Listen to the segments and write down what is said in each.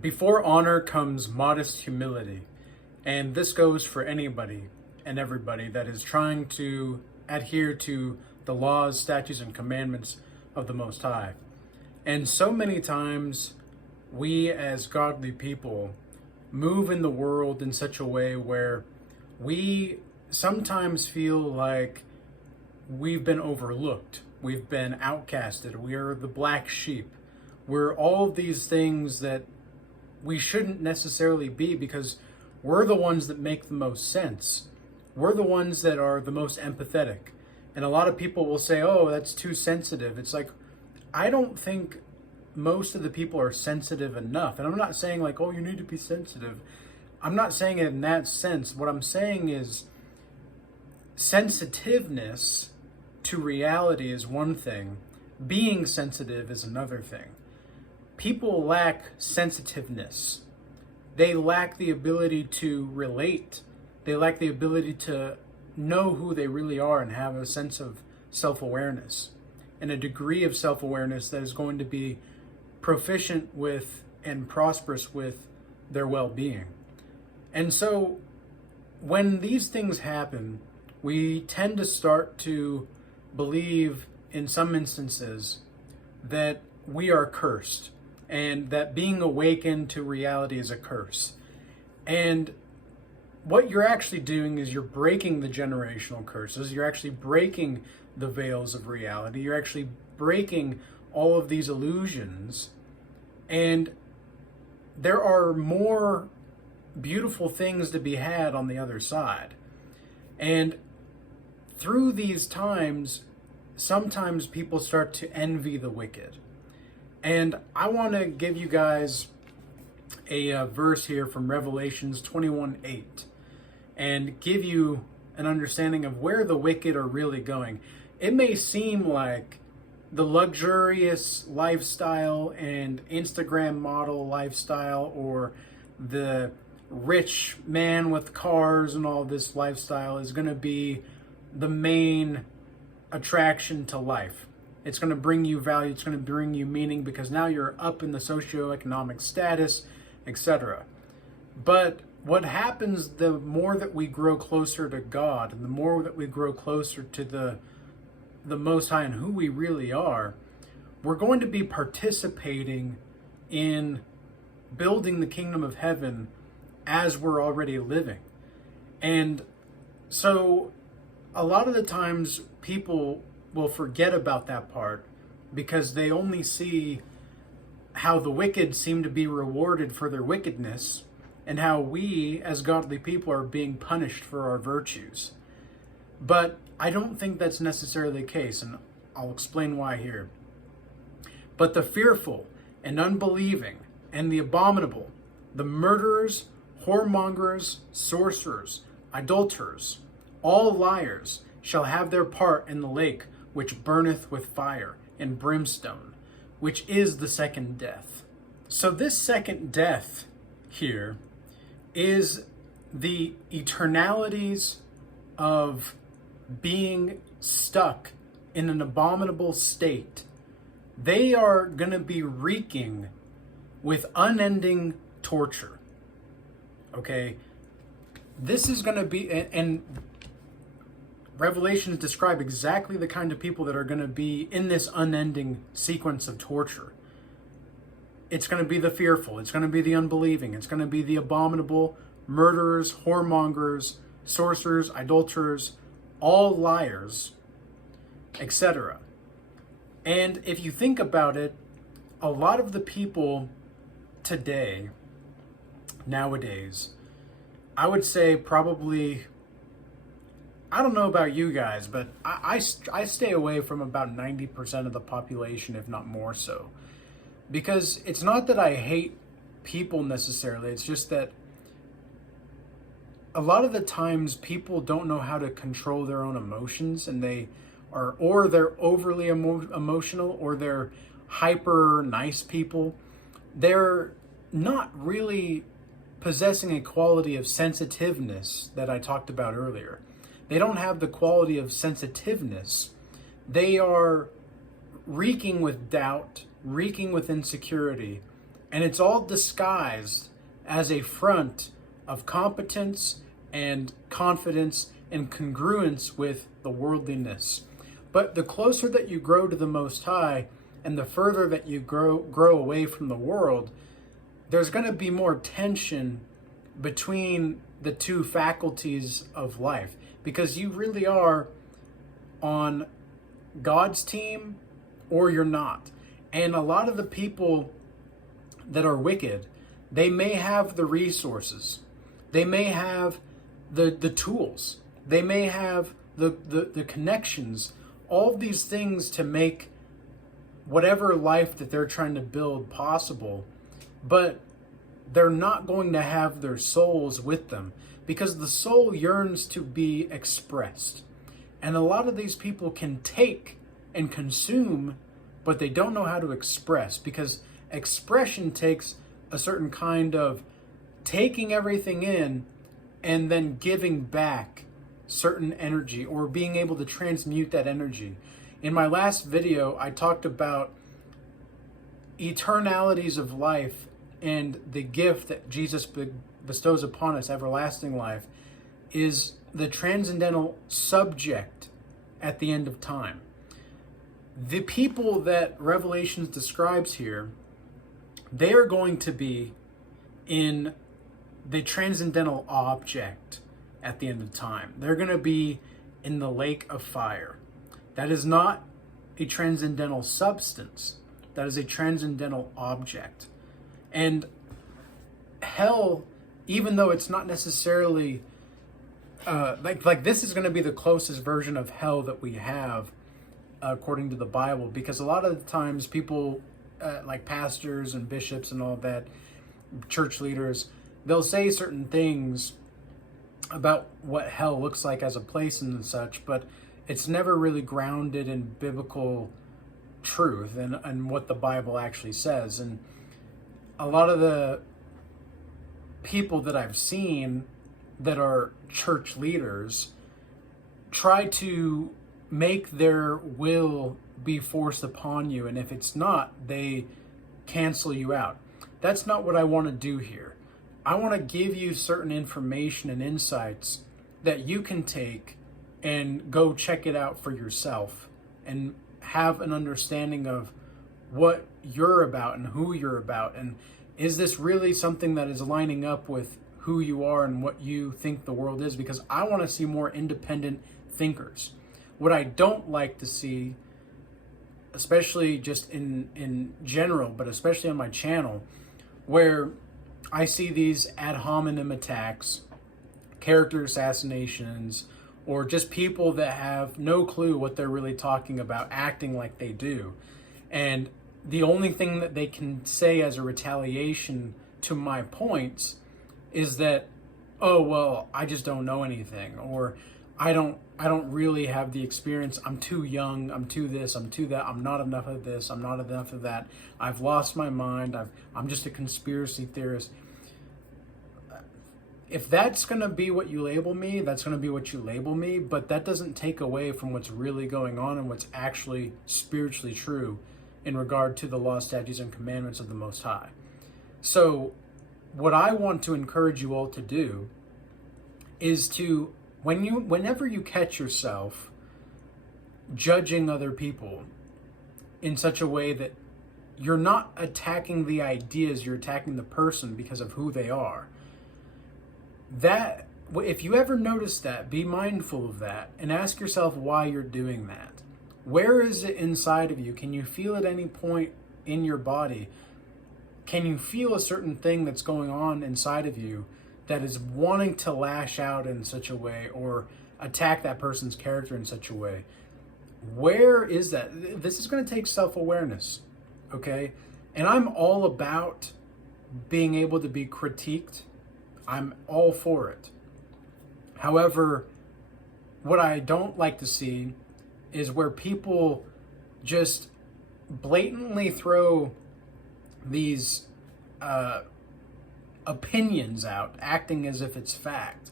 Before honor comes modest humility. And this goes for anybody and everybody that is trying to adhere to the laws, statutes, and commandments of the Most High. And so many times, we as godly people move in the world in such a way where we sometimes feel like we've been overlooked, we've been outcasted, we are the black sheep. We're all of these things that we shouldn't necessarily be, because we're the ones that make the most sense. We're the ones that are the most empathetic. And a lot of people will say, oh, that's too sensitive. It's like, I don't think most of the people are sensitive enough. And I'm not saying like, oh, you need to be sensitive. I'm not saying it in that sense. What I'm saying is sensitiveness to reality is one thing. Being sensitive is another thing. People lack sensitiveness. They lack the ability to relate. They lack the ability to know who they really are and have a sense of self-awareness and a degree of self-awareness that is going to be proficient with and prosperous with their well-being. And so when these things happen, we tend to start to believe in some instances that we are cursed and that being awakened to reality is a curse. And what you're actually doing is you're breaking the generational curses. You're actually breaking the veils of reality. You're actually breaking all of these illusions. And there are more beautiful things to be had on the other side. And through these times, sometimes people start to envy the wicked. And I want to give you guys a verse here from Revelations 21:8 and give you an understanding of where the wicked are really going. It may seem like the luxurious lifestyle and Instagram model lifestyle, or the rich man with cars and all this lifestyle is going to be the main attraction to life. It's going to bring you value. It's going to bring you meaning because now you're up in the socioeconomic status, etc. But what happens the more that we grow closer to God and the more that we grow closer to the Most High and who we really are, we're going to be participating in building the kingdom of heaven as we're already living. And so a lot of the times people will forget about that part because they only see how the wicked seem to be rewarded for their wickedness and how we as godly people are being punished for our virtues. But I don't think that's necessarily the case, and I'll explain why here. But the fearful and unbelieving and the abominable, the murderers, whoremongers, sorcerers, adulterers, all liars shall have their part in the lake which burneth with fire and brimstone, which is the second death. So this second death here is the eternalities of being stuck in an abominable state. They are going to be reeking with unending torture. Okay? This is going to be, and Revelations describe exactly the kind of people that are going to be in this unending sequence of torture. It's going to be the fearful. It's going to be the unbelieving. It's going to be the abominable, murderers, whoremongers, sorcerers, adulterers, all liars, etc. And if you think about it, a lot of the people today, nowadays, I would say probably, I don't know about you guys, but I stay away from about 90% of the population, if not more so. Because it's not that I hate people necessarily, it's just that a lot of the times people don't know how to control their own emotions, and or they're overly emotional, or they're hyper nice people. They're not really possessing a quality of sensitiveness that I talked about earlier. They don't have the quality of sensitiveness. They are reeking with doubt, reeking with insecurity, And it's all disguised as a front of competence and confidence and congruence with the worldliness. But the closer that you grow to the Most High and the further that you grow away from the world, there's going to be more tension between the two faculties of life, because you really are on God's team or you're not. And a lot of the people that are wicked, they may have the resources, they may have the tools, they may have the connections, all of these things to make whatever life that they're trying to build possible, but they're not going to have their souls with them, because the soul yearns to be expressed. And a lot of these people can take and consume, but they don't know how to express, because expression takes a certain kind of taking everything in and then giving back certain energy, or being able to transmute that energy. In my last video, I talked about eternalities of life and the gift that Jesus bestows upon us, everlasting life, is the transcendental subject at the end of time. The people that Revelations describes here, they are going to be in the transcendental object at the end of time. They're going to be in the lake of fire. That is not a transcendental substance. That is a transcendental object. And hell, even though it's not necessarily like this is going to be the closest version of hell that we have according to the Bible, because a lot of the times people like pastors and bishops and all that, church leaders, they'll say certain things about what hell looks like as a place and such, but it's never really grounded in biblical truth and what the Bible actually says. And a lot of the people that I've seen that are church leaders try to make their will be forced upon you, and if it's not, they cancel you out. That's not what I want to do here. I want to give you certain information and insights that you can take and go check it out for yourself and have an understanding of what you're about and who you're about, and is this really something that is lining up with who you are and what you think the world is? Because I want to see more independent thinkers. What I don't like to see, especially just in general, but especially on my channel, where I see these ad hominem attacks, character assassinations, or just people that have no clue what they're really talking about, acting like they do. And the only thing that they can say as a retaliation to my points is that, oh, well, I just don't know anything, or I don't really have the experience. I'm too young. I'm too this. I'm too that. I'm not enough of this. I'm not enough of that. I've lost my mind. I'm just a conspiracy theorist. If that's going to be what you label me, that's going to be what you label me. But that doesn't take away from what's really going on and what's actually spiritually true in regard to the law, statutes, and commandments of the Most High. So what I want to encourage you all to do is to, whenever you catch yourself judging other people in such a way that you're not attacking the ideas, you're attacking the person because of who they are. That, if you ever notice that, be mindful of that and ask yourself why you're doing that. Where is it inside of you? Can you feel at any point in your body? Can you feel a certain thing that's going on inside of you that is wanting to lash out in such a way or attack that person's character in such a way? Where is that? This is going to take self-awareness, okay? And I'm all about being able to be critiqued. I'm all for it. However, what I don't like to see is where people just blatantly throw these opinions out, acting as if it's fact.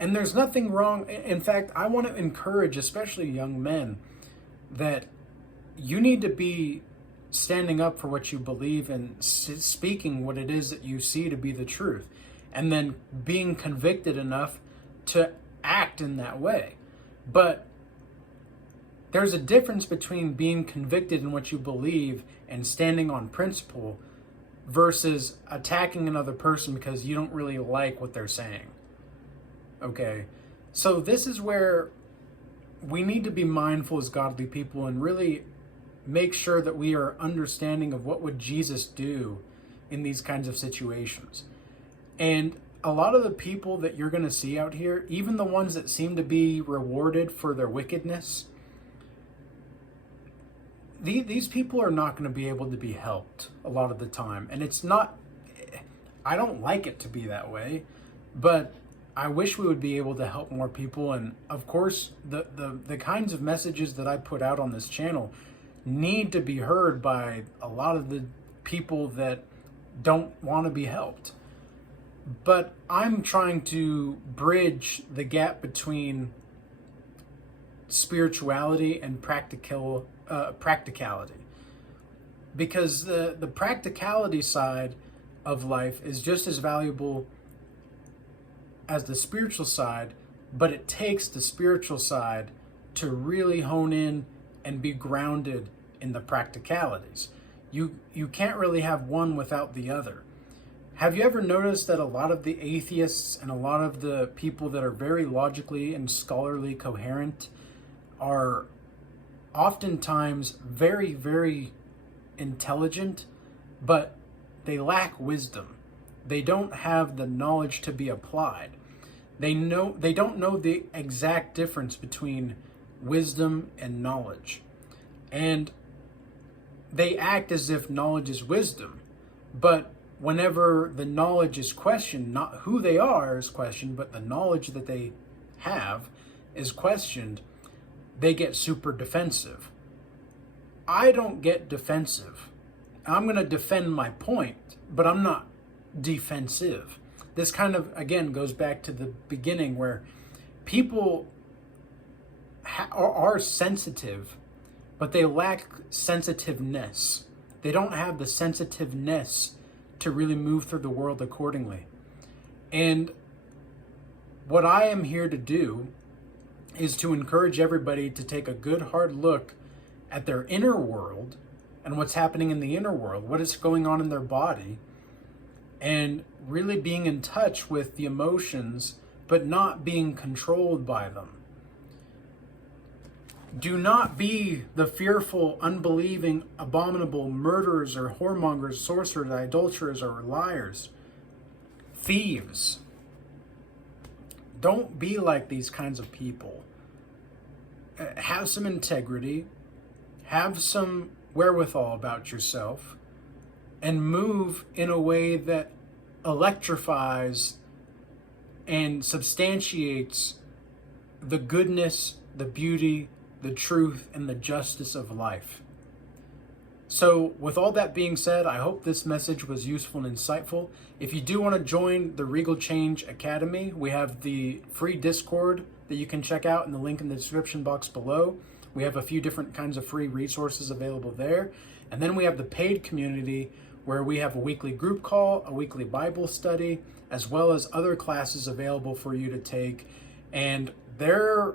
And there's nothing wrong. In fact, I want to encourage, especially young men, that you need to be standing up for what you believe and speaking what it is that you see to be the truth, and then being convicted enough to act in that way. But there's a difference between being convicted in what you believe and standing on principle versus attacking another person because you don't really like what they're saying. Okay? So this is where we need to be mindful as godly people and really make sure that we are understanding of what would Jesus do in these kinds of situations. And a lot of the people that you're going to see out here, even the ones that seem to be rewarded for their wickedness, these people are not going to be able to be helped a lot of the time. And it's not, I don't like it to be that way, but I wish we would be able to help more people. And of course, the kinds of messages that I put out on this channel need to be heard by a lot of the people that don't want to be helped. But I'm trying to bridge the gap between spirituality and practicality, because the practicality side of life is just as valuable as the spiritual side, but it takes the spiritual side to really hone in and be grounded in the practicalities. You can't really have one without the other. Have you ever noticed that a lot of the atheists and a lot of the people that are very logically and scholarly coherent are oftentimes very, very intelligent, but they lack wisdom. They don't have the knowledge to be applied. They don't know the exact difference between wisdom and knowledge. And they act as if knowledge is wisdom, but whenever the knowledge is questioned, not who they are is questioned, but the knowledge that they have is questioned, they get super defensive. I don't get defensive. I'm going to defend my point, but I'm not defensive. This kind of, again, goes back to the beginning where people are sensitive, but they lack sensitiveness. They don't have the sensitiveness to really move through the world accordingly. And what I am here to do is to encourage everybody to take a good hard look at their inner world and what's happening in the inner world, what is going on in their body, and really being in touch with the emotions, but not being controlled by them. Do not be the fearful, unbelieving, abominable murderers or whoremongers, sorcerers, adulterers, or liars, thieves. Don't be like these kinds of people. Have some integrity, have some wherewithal about yourself, and move in a way that electrifies and substantiates the goodness, the beauty, the truth, and the justice of life. So with all that being said, I hope this message was useful and insightful. If you do want to join the Regal Change Academy, we have the free Discord that you can check out in the link in the description box below. We have a few different kinds of free resources available there. And then we have the paid community where we have a weekly group call, a weekly Bible study, as well as other classes available for you to take. And they're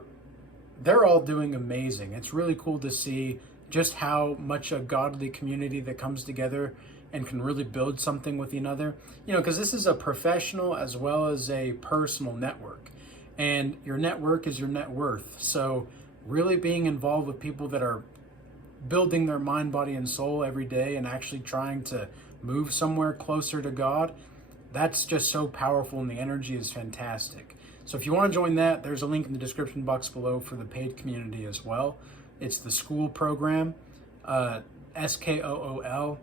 all doing amazing. It's really cool to see just how much a godly community that comes together and can really build something with another. You know, because this is a professional as well as a personal network. And your network is your net worth. So really being involved with people that are building their mind, body, and soul every day and actually trying to move somewhere closer to God, that's just so powerful, and the energy is fantastic. So if you want to join that, there's a link in the description box below for the paid community as well. It's the school program, SKOOL.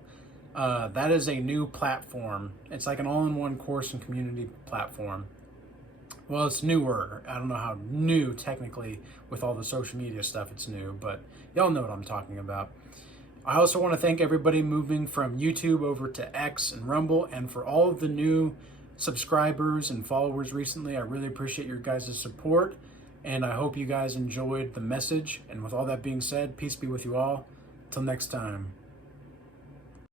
That is a new platform. It's like an all-in-one course and community platform. Well, it's newer. I don't know how new technically with all the social media stuff it's new, but y'all know what I'm talking about. I also want to thank everybody moving from YouTube over to X and Rumble, and for all of the new subscribers and followers recently. I really appreciate your guys' support, and I hope you guys enjoyed the message. And with all that being said, peace be with you all. Till next time.